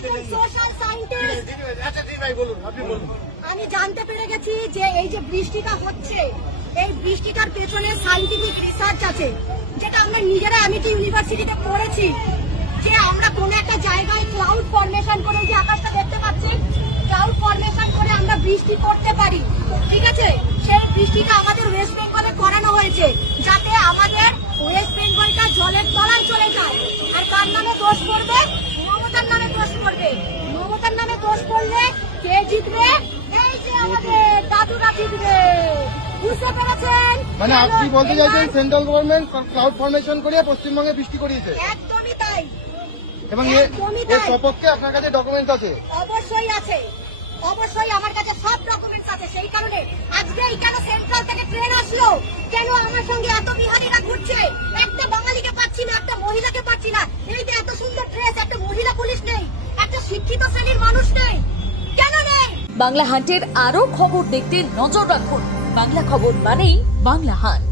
একজন social scientist. আমি জানতে পেরে গেছি যে এই যে বৃষ্টিটা হচ্ছে, এই বৃষ্টিটার পেছনে সায়েন্টিফিক রিসার্চ আছে, যেটা আমরা নিজেরা অ্যামিটি ইউনিভার্সিটিতে পড়েছি, যে আমরা কোন একটা জায়গায় ক্লাউড ফর্মেশন করে, যে আকাশটা দেখতে পাচ্ছি, ক্লাউড ফর্মেশন করে আমরা বৃষ্টি করতে পারি। ঠিক আছে, সেই বৃষ্টিটা আমাদের ওয়েস্ট বেঙ্গলে করানো হয়েছে, যাতে আমাদের ওয়েস্ট বেঙ্গলটা জলের তলায় চলে যায়। আর কার নামে দোষ পড়বে? মমতার নামে দোষ পড়বে। মমতার নামে দোষ পড়লে কে জিতবে? এই যে আমাদের দাদুরা জিতবে। বুঝতে পেরেছেন? মানে আপনি বলতে চাইছেন সেন্ট্রাল গভর্নমেন্ট ক্লাউড ফর্মেশন করিয়ে পশ্চিমবঙ্গে বৃষ্টি করিয়েছে? একদমই তাই। এবং এর সপক্ষে আপনার কাছে ডকুমেন্টস আছে? অবশ্যই আছে, অবশ্যই আমার কাছে সব ডকুমেন্টস আছে। সেই কারণে আজকে কেন সেন্ট্রাল থেকে ট্রেন আসলো, কেন আমার সঙ্গে এত বিহারিরা ঘুরছে, একটা বাঙালিকে পাচ্ছি না, একটা মহিলাকে পাচ্ছি না। এই যে এত সুন্দর ড্রেস, একটা মহিলা পুলিশ নেই, একটা শিক্ষিত শ্রেণীর মানুষ নেই, কেন নেই? বাংলা হান্টের আরো খবর দেখতে নজর রাখুন। বাংলা খবর মানেই বাংলা হান্ট।